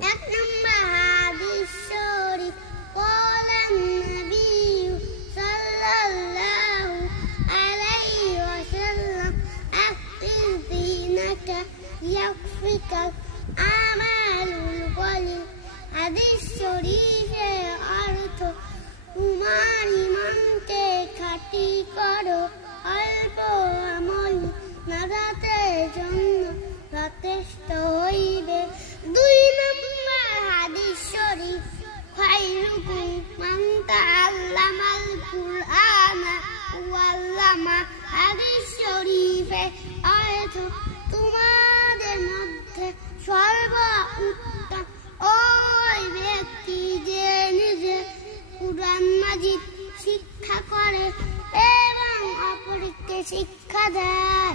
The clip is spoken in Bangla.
এক নম্বর হাদিস শরীফ বলেন নবী সাল্লাল্লাহু আলাইহি ওয়াসাল্লাম আফিল দীনাকা ইয়াকফিকা আমালুল কলিল। হাদিস শরীফের অর্থ তোমার ঈমানকে খাঁটি করো, অল্প আমল নাজাতের জন্য যথেষ্ট হইবে। দুই নম্বর হাদিস শরীফ খায়রুকুম মান তাআল্লামাল কুরআনা ওয়া আল্লামা। হাদিস শরীফের অর্থ তোমাদের মধ্যে সর্বোত্তম ওই ব্যক্তি যে নিজে কুরআন মাজিদ শিক্ষা করে এবং অপরকে শিক্ষা দেয়।